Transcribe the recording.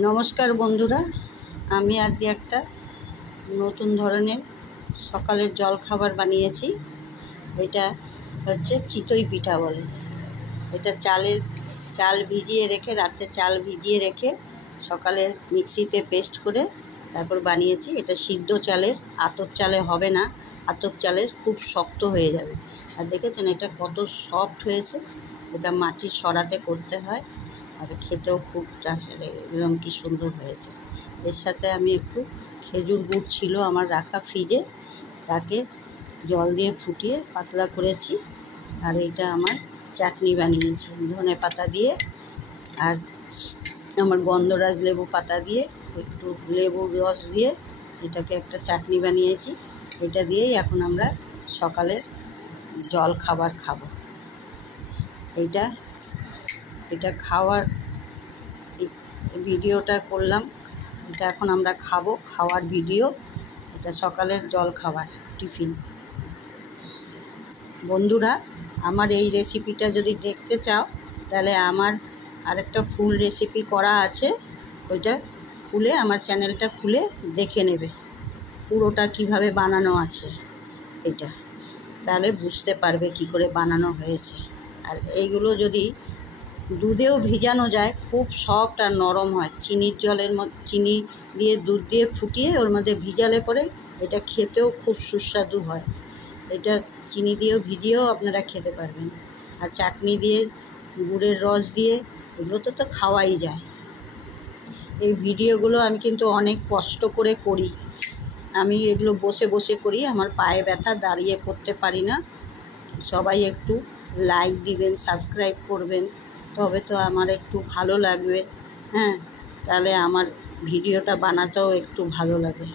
নমস্কার বন্ধুরা, আমি আজকে একটা নতুন ধরনের সকালের জলখাবার বানিয়েছি। এটা হচ্ছে চিতই পিঠা বলে। এটা চাল ভিজিয়ে রেখে রাতে চাল ভিজিয়ে রেখে সকালে মিক্সিতে পেস্ট করে তারপর বানিয়েছি। এটা সিদ্ধ চালের, আতপ চালে হবে না, আতপ চালের খুব শক্ত হয়ে যাবে। আর দেখেছেন এটা কত সফট হয়েছে। এটা মাটির সরাতে করতে হয়, আর খেতেও খুব একদম কি সুন্দর হয়েছে। এর সাথে আমি একটু খেজুর গুড় ছিল আমার রাখা ফ্রিজে, তাকে জল দিয়ে ফুটিয়ে পাতলা করেছি। আর এইটা আমার চাটনি বানিয়েছি ধনে পাতা দিয়ে, আর আমার গন্ধরাজ লেবু পাতা দিয়ে, একটু লেবুর রস দিয়ে এটাকে একটা চাটনি বানিয়েছি। এটা দিয়েই এখন আমরা সকালের জল খাবার খাবো। এটা খাওয়ার ভিডিওটা করলাম। এটা এখন আমরা খাওয়ার ভিডিও। এটা সকালের জল খাবার টিফিন। বন্ধুরা, আমার এই রেসিপিটা যদি দেখতে চাও তাহলে আমার আরেকটা ফুল রেসিপি করা আছে, ওইটা খুলে আমার চ্যানেলটা খুলে দেখে নেবে পুরোটা কিভাবে বানানো আছে। এটা তাহলে বুঝতে পারবে কি করে বানানো হয়েছে। আর এইগুলো যদি দুধেও ভিজানো যায় খুব সফট আর নরম হয়। চিনি দিয়ে দুধ দিয়ে ফুটিয়ে ওর মধ্যে ভিজালে পরে এটা খেতেও খুব সুস্বাদু হয়। এটা চিনি দিয়েও ভিজিয়েও আপনারা খেতে পারবেন। আর চাটনি দিয়ে, গুড়ের রস দিয়ে, এগুলো তো খাওয়াই যায়। এই ভিডিওগুলো আমি কিন্তু অনেক কষ্ট করে করি। আমি এগুলো বসে বসে করি, আমার পায়ে ব্যথা, দাঁড়িয়ে করতে পারি না। সবাই একটু লাইক দিবেন, সাবস্ক্রাইব করবেন, তবে তো আমার একটু ভালো লাগবে। তাহলে আমার ভিডিওটা বানাতেও একটু ভালো লাগে।